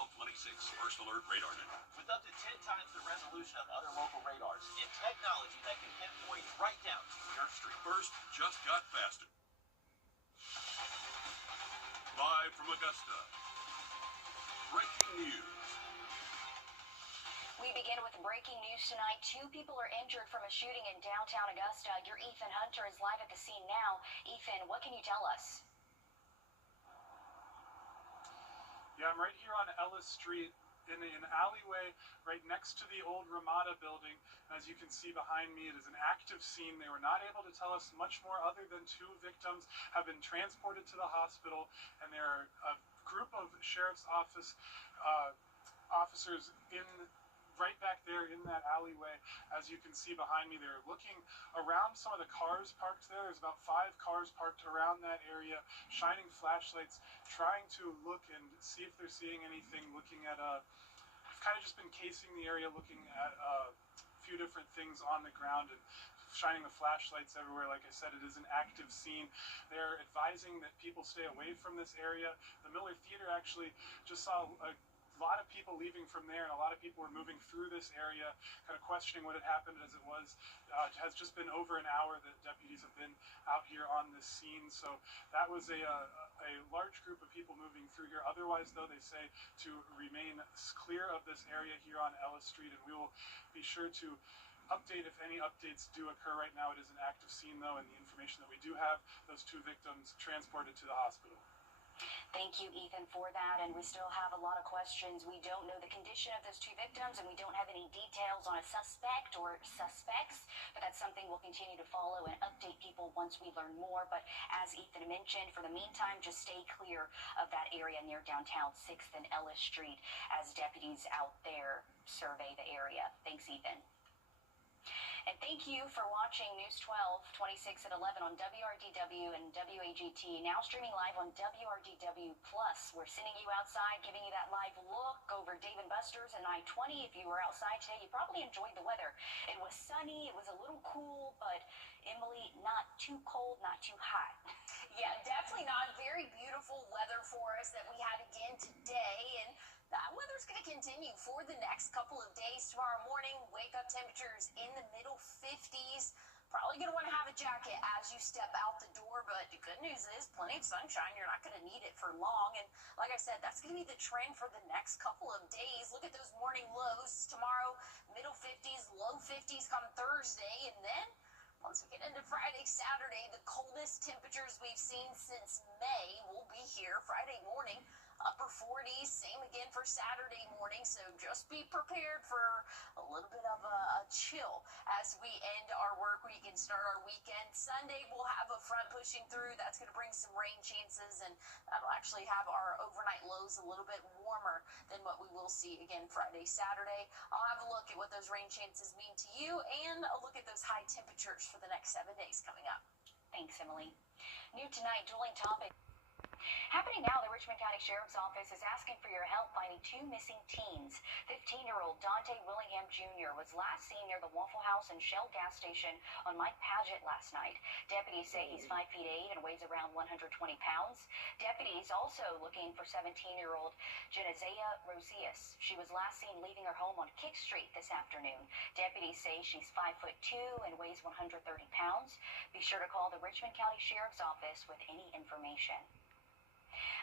1226 First Alert Radar Net. With up to 10 times the resolution of other local radars and technology that can pinpoint right down to your street. First just got faster. Live from Augusta. Breaking news. We begin with breaking news tonight. 2 people are injured from a shooting in downtown Augusta. Your Ethan Hunter is live at the scene now. Ethan, what can you tell us? Yeah, I'm right here on Ellis Street in an alleyway right next to the old Ramada building. As you can see behind me, it is an active scene. They were not able to tell us much more other than 2 victims have been transported to the hospital, and there are a group of sheriff's office officers right back there in that alleyway. As you can see behind me, they're looking around some of the cars parked there. There's about 5 cars parked around that area, shining flashlights, trying to look and see if they're seeing anything, looking at I've kind of just been casing the area, looking at a few different things on the ground and shining the flashlights everywhere. Like I said, it is an active scene. They're advising that people stay away from this area. The Miller Theater actually just saw a lot of people leaving from there, and a lot of people were moving through this area, kind of questioning what had happened, as it has just been over an hour that deputies have been out here on this scene. So that was a large group of people moving through here. Otherwise, though, they say to remain clear of this area here on Ellis Street, and we will be sure to update if any updates do occur. Right now, it is an active scene, though, and the information that we do have, those 2 victims transported to the hospital. Thank you, Ethan, for that, and we still have a lot of questions. We don't know the condition of those 2 victims, and we don't have any details on a suspect or suspects, but that's something we'll continue to follow and update people once we learn more. But as Ethan mentioned, for the meantime, just stay clear of that area near downtown 6th and Ellis Street as deputies out there survey the area. Thanks, Ethan. And thank you for watching News 12, 26 at 11 on WRDW and WAGT. Now streaming live on WRDW+. We're sending you outside, giving you that live look over Dave & Buster's and I-20. If you were outside today, you probably enjoyed the weather. It was sunny, it was a little cool, but Emily, not too cold, not too hot. Yeah, definitely not. Very beautiful weather for us that we had again today, and that weather's going to continue for the next couple of days. Tomorrow morning, wake-up temperatures in the middle 50s. Probably going to want to have a jacket as you step out the door, but the good news is plenty of sunshine. You're not going to need it for long, and like I said, that's going to be the trend for the next couple of days. Look at those morning lows. Tomorrow, middle 50s, low 50s come Thursday, and then once we get into Friday, Saturday, the coldest temperatures we've seen since May will be here Friday morning. Upper 40s, same again for Saturday morning, so just be prepared for a little bit of a chill as we end our work week and start our weekend. Sunday, we'll have a front pushing through. That's going to bring some rain chances, and that'll actually have our overnight lows a little bit warmer than what we will see again Friday, Saturday. I'll have a look at what those rain chances mean to you and a look at those high temperatures for the next 7 days coming up. Thanks, Emily. New tonight, dueling topic. Happening now, the Richmond County Sheriff's Office is asking for your help finding 2 missing teens. 15-year-old Dante Willingham Jr. was last seen near the Waffle House and Shell gas station on Mike Paget last night. Deputies say he's 5'8" and weighs around 120 pounds. Deputies also looking for 17-year-old Genesea Rosias. She was last seen leaving her home on Kick Street this afternoon. Deputies say she's 5'2" and weighs 130 pounds. Be sure to call the Richmond County Sheriff's Office with any information.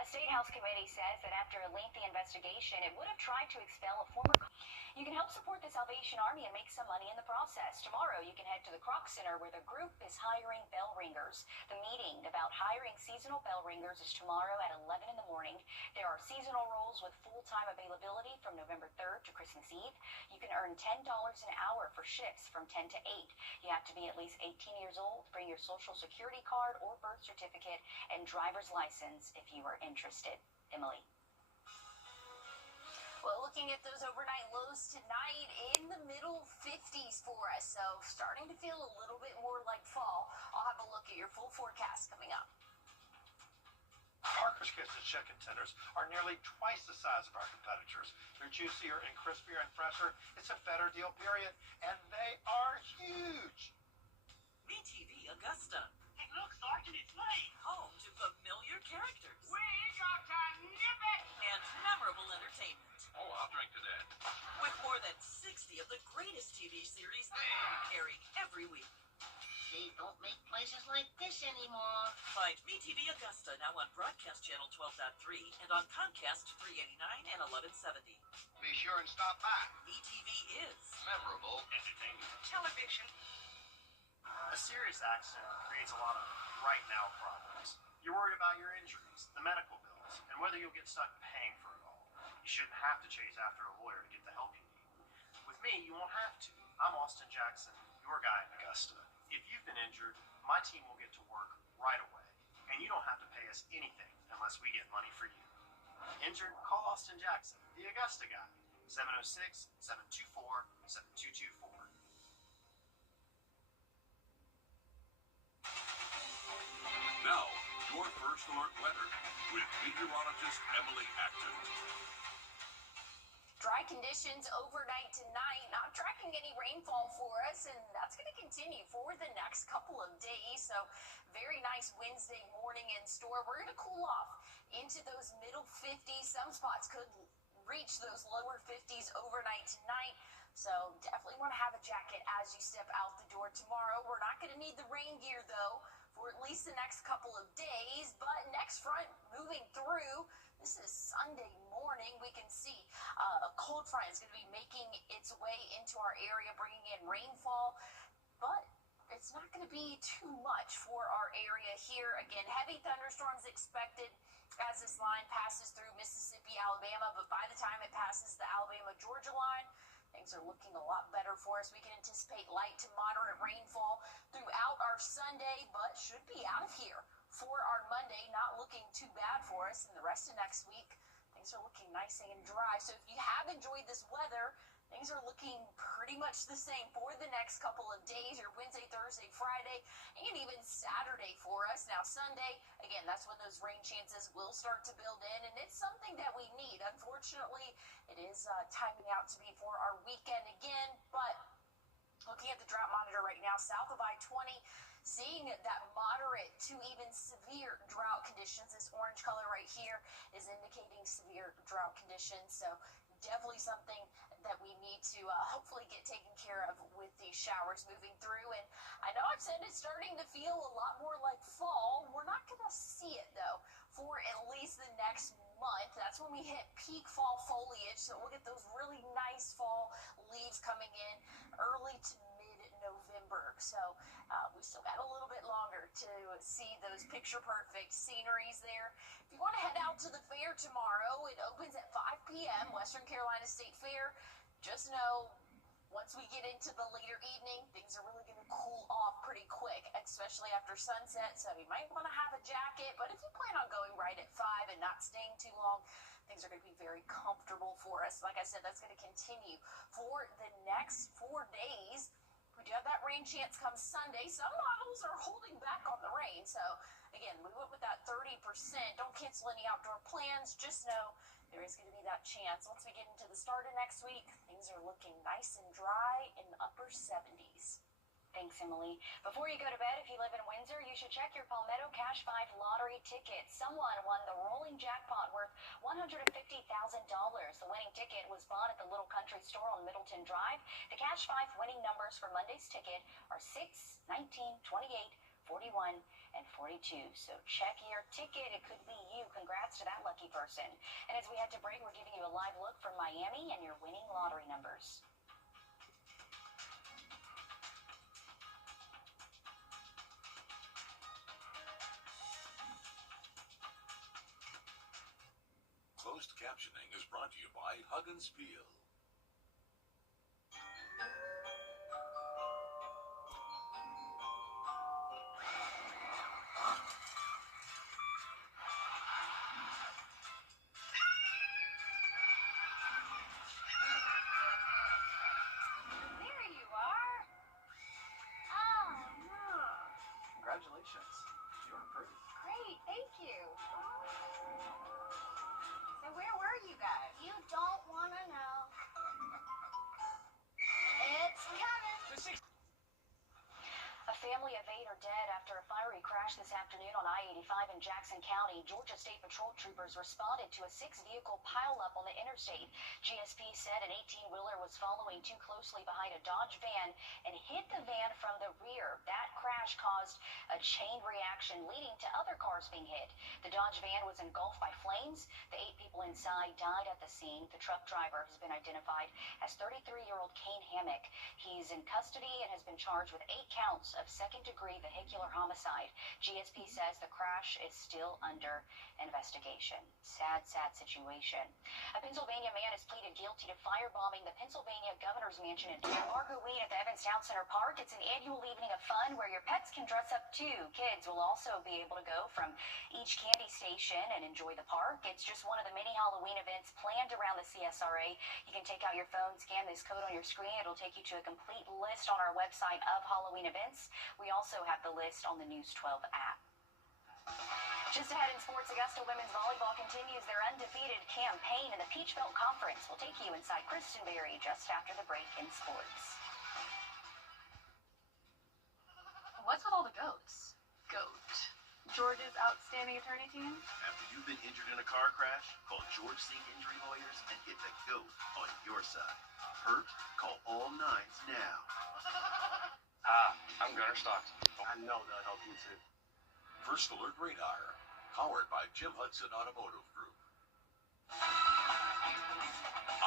A State House committee says that after a lengthy investigation, it would have tried to expel a former... You can help support the Salvation Army and make some money in the process. Tomorrow, you can head to the Kroc Center where the group is hiring bell ringers. The meeting about hiring seasonal bell ringers is tomorrow at 11 in the morning. There are seasonal roles with full-time availability from November 3rd to Christmas Eve. You can earn $10 an hour for shifts from 10 to 8. You have to be at least 18 years old, bring your Social Security card or birth certificate, and driver's license if you are interested. Emily. Well, looking at those overnight lows tonight in the middle 50s for us, so starting to feel a little bit more like fall. I'll have a look at your full forecast coming up. Parker's Kitchen chicken tenders are nearly twice the size of our competitors. They're juicier and crispier and fresher. It's a better deal, period. And they are huge. BTV Augusta. It looks like it's me. Home to familiar characters We got to nip it. and memorable entertainment. BTV Augusta now on Broadcast Channel 12.3 and on Comcast 389 and 1170. Be sure and stop by. BTV is Memorable entertainment. television. A serious accident creates a lot of right now problems. You're worried about your injuries, the medical bills, and whether you'll get stuck paying for it all. You shouldn't have to chase after a lawyer to get the help you need. With me, you won't have to. I'm Austin Jackson, your guy in Augusta. If you've been injured, my team will get to work right away, and you don't have to pay us anything unless we get money for you. Injured? Call Austin Jackson, the Augusta guy. 706-724-7224. Now, your First Alert weather with meteorologist Emily Acton. Dry conditions overnight tonight, not tracking any rainfall for us, and that's going to continue for the next couple of days. So very nice Wednesday morning in store. We're going to cool off into those middle 50s. Some spots could reach those lower 50s overnight tonight. So definitely want to have a jacket as you step out the door tomorrow. We're not going to need the rain gear, though, for at least the next couple of days. But next front moving through, this is Sunday morning. We can see a cold front is going to be making its way into our area, bringing in rainfall. But it's not going to be too much for our area here. Again, heavy thunderstorms expected as this line passes through Mississippi, Alabama. But by the time it passes the Alabama-Georgia line, things are looking a lot better for us. We can anticipate light to moderate rainfall throughout our Sunday, but should be out of here for our Monday. Not looking too bad for us. And the rest of next week, things are looking nice and dry. So if you have enjoyed this weather, things are looking pretty much the same for the next couple of days, your Wednesday, Thursday, Friday, and even Saturday for us. Now, Sunday, again, that's when those rain chances will start to build in, and it's something that we need. Unfortunately, it is timing out to be for our weekend again, but looking at the drought monitor right now, south of I-20, seeing that moderate to even severe drought conditions. This orange color right here is indicating severe drought conditions. So definitely something that we need to hopefully get taken care of with these showers moving through. And I know I've said it's starting to feel a lot more like fall. We're not going to see it, though, for at least the next month. That's when we hit peak fall foliage. So we'll get those really nice fall leaves coming in early to mid-November. So we still got a little bit longer to see those picture-perfect sceneries there. If you want to head out to the fair tomorrow, it opens at 5 p.m., Western Carolina State Fair. Just know, once we get into the later evening, things are really going to cool off pretty quick, especially after sunset. So you might want to have a jacket, but if you plan on going right at 5 and not staying too long, things are going to be very comfortable for us. Like I said, that's going to continue for the next 4 days. We do have that rain chance come Sunday. Some models are holding back on the rain. So, again, we went with that 30%. Don't cancel any outdoor plans. Just know there is going to be that chance. Once we get into the start of next week, things are looking nice and dry in the upper 70s. Thanks, Emily. Before you go to bed, if you live in Windsor, you should check your Palmetto Cash 5 lottery ticket. Someone won the rolling jackpot worth $150,000. The winning ticket was bought at the Little Country Store on Middleton Drive. The Cash 5 winning numbers for Monday's ticket are 6, 19, 28, 41, and 42. So check your ticket. It could be you. Congrats to that lucky person. And as we head to break, we're giving you a live look from Miami and your winning lottery numbers. Closed captioning is brought to you by Hug and Spiel. There you are. Oh, no. Congratulations. You are approved. Great, thank you. So where were you guys? You don't want to know. It's coming. A fair family of 8 are dead after a fiery crash this afternoon on I-85 in Jackson County. Georgia State Patrol troopers responded to a 6-vehicle pileup on the interstate. GSP said an 18-wheeler was following too closely behind a Dodge van and hit the van from the rear. That crash caused a chain reaction leading to other cars being hit. The Dodge van was engulfed by flames. The 8 people inside died at the scene. The truck driver has been identified as 33-year-old Kane Hammock. He's in custody and has been charged with 8 counts of second-degree vehicular homicide. GSP says the crash is still under investigation. Sad, sad situation. A Pennsylvania man has pleaded guilty to firebombing the Pennsylvania governor's mansion in Margoween at the Evans Town Center Park. It's an annual evening of fun where your pets can dress up too. Kids will also be able to go from each candy station and enjoy the park. It's just one of the many Halloween events planned around the CSRA. You can take out your phone, scan this code on your screen. It'll take you to a complete list on our website of Halloween events. We also have the list on the News 12 app. Just ahead in sports, Augusta women's volleyball continues their undefeated campaign in the Peach Belt Conference. We'll take you inside Kristenberry just after the break in sports. What's with all the goats? Goat. George's outstanding attorney team? After you've been injured in a car crash, call George Sink Injury Lawyers and get the GOAT on your side. Hurt? Call all 9s now. I'm Gunnar Stockton. I know they'll help you too. First Alert Radar, powered by Jim Hudson Automotive Group.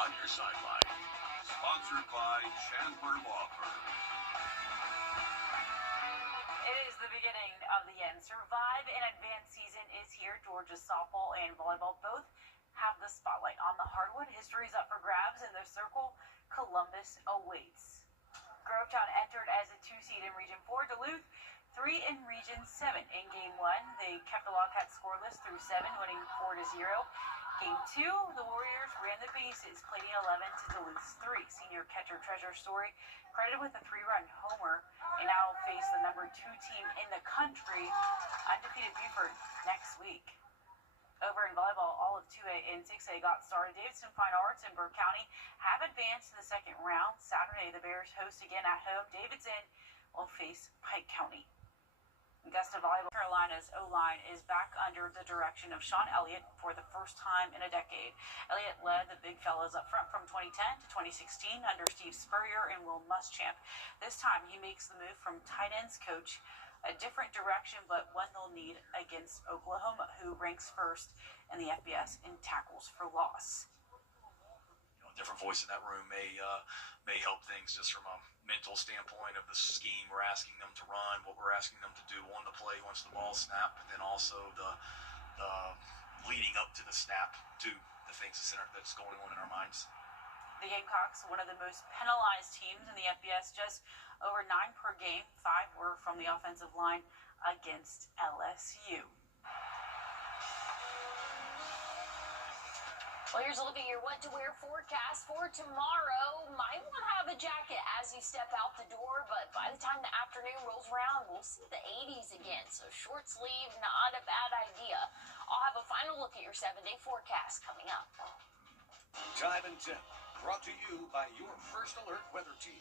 On your sideline, sponsored by Chandler Law Firm. It is the beginning of the end. Survive and Advance season is here. Georgia softball and volleyball both have the spotlight on the hardwood. History is up for grabs in the circle. Columbus awaits. Grovetown entered as a 2 seed in Region 4. Duluth 3 in Region 7. In Game 1, they kept the Wildcats scoreless through 7, winning 4-0. Game 2, the Warriors ran the bases, plating 11 to Duluth's 3. Senior catcher Treasure Story, credited with a 3-run homer, and now face the number 2 team in the country, undefeated Buford, next week. Over in volleyball, all of 2A and 6A got started. Davidson Fine Arts and Burke County have advanced to the second round. Saturday, the Bears host again at home. Davidson will face Pike County. Augusta Volleyball, Carolina's O-line is back under the direction of Sean Elliott for the first time in a decade. Elliott led the big fellas up front from 2010 to 2016 under Steve Spurrier and Will Muschamp. This time, he makes the move from tight ends coach, a different direction, but one they'll need against Oklahoma, who ranks first in the FBS in tackles for loss. A different voice in that room may help things just from a mental standpoint of the scheme we're asking them to run, what we're asking them to do on the play once the ball snapped, but then also the leading up to the snap to the things that's going on in our minds. The Gamecocks, one of the most penalized teams in the FBS, just over 9 per game. 5 were from the offensive line against LSU. Well, here's a look at your what-to-wear forecast for tomorrow. Might want to have a jacket as you step out the door, but by the time the afternoon rolls around, we'll see the 80s again. So short sleeve, not a bad idea. I'll have a final look at your 7-day forecast coming up. Time and Tip, brought to you by your First Alert weather team.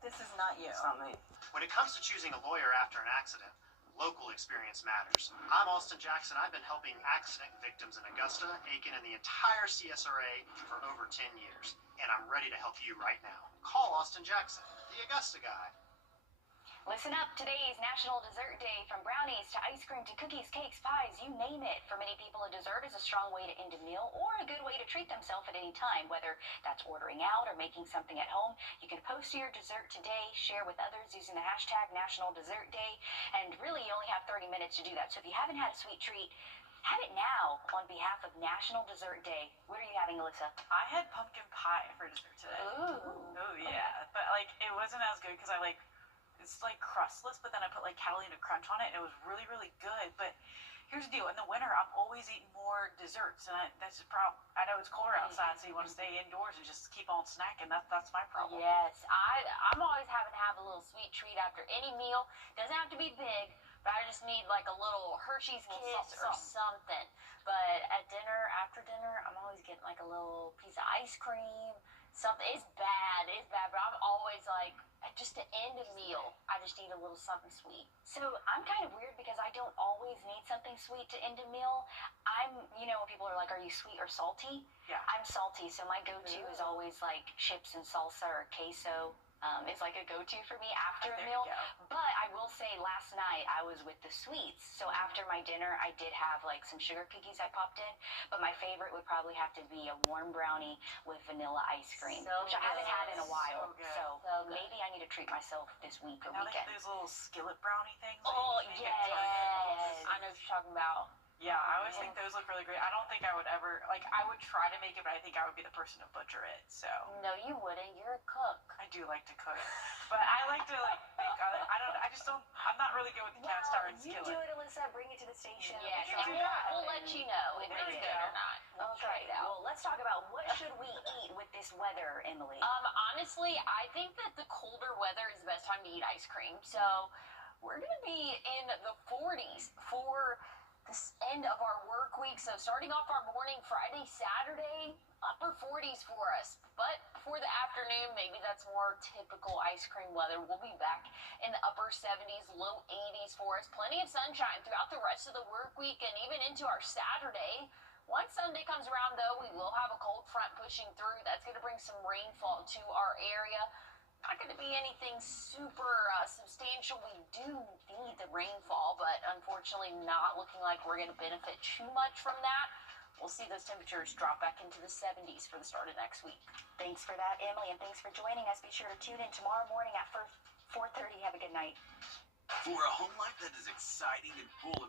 This is not you. It's not me. When it comes to choosing a lawyer after an accident, local experience matters. I'm Austin Jackson. I've been helping accident victims in Augusta, Aiken, and the entire CSRA for over 10 years. And I'm ready to help you right now. Call Austin Jackson, the Augusta guy. Listen up, today is National Dessert Day. From brownies to ice cream to cookies, cakes, pies, you name it. For many people, a dessert is a strong way to end a meal or a good way to treat themselves at any time, whether that's ordering out or making something at home. You can post your dessert today, share with others using the hashtag National Dessert Day, and really you only have 30 minutes to do that. So if you haven't had a sweet treat, have it now on behalf of National Dessert Day. What are you having, Alyssa? I had pumpkin pie for dessert today. Ooh. Oh, yeah. But, it wasn't as good because it's crustless, but then I put Catalina Crunch on it, and it was really, really good. But here's the deal. In the winter, I'm always eating more desserts, and that's the problem. I know it's colder outside, so you want to stay indoors and just keep on snacking. That's my problem. Yes, I'm always having to have a little sweet treat after any meal. Doesn't have to be big, but I just need a little Hershey's Kiss or something. But at dinner, after dinner, I'm always getting a little piece of ice cream, Something is bad. It's bad, but I'm always like, just to end a meal, I just need a little something sweet. So I'm kind of weird because I don't always need something sweet to end a meal. When people are like, are you sweet or salty? Yeah. I'm salty, so my go-to is always like chips and salsa or queso. It's like a go-to for me after a There meal. you go. But I will say last night I was with the sweets. So after my dinner, I did have like some sugar cookies I popped in. But my favorite would probably have to be a warm brownie with vanilla ice cream, So which I haven't had in a while. So good. So So good. maybe I need to treat myself this week or Now they have weekend. those little skillet brownie things. that Oh, you can make yes. at Target. I know what you're talking about. Yeah, I always think those look really great. I don't think I would ever, I would try to make it, but I think I would be the person to butcher it, so. No, you wouldn't. You're a cook. I do like to cook. But I like to, make other, I'm not really good with the cast iron You skillet. do it, Alyssa. Bring it to the station. Yes, We'll and try it. we'll let you know if There it's you good go. or not. We'll try Okay, it out. well, let's talk about what should we eat with this weather, Emily. Honestly, I think that the colder weather is the best time to eat ice cream. So we're going to be in the 40s for this end of our work week. So starting off our morning, Friday, Saturday, upper 40s for us. But for the afternoon, maybe that's more typical ice cream weather. We'll be back in the upper 70s, low 80s for us. Plenty of sunshine throughout the rest of the work week and even into our Saturday. Once Sunday comes around, though, we will have a cold front pushing through. That's going to bring some rainfall to our area. Not going to be anything super substantial. We do need the rainfall, but unfortunately not looking like we're going to benefit too much from that. We'll see those temperatures drop back into the 70s for the start of next week. Thanks for that, Emily, and thanks for joining us. Be sure to tune in tomorrow morning at 4:30. Have a good night. For a home life that is exciting and full of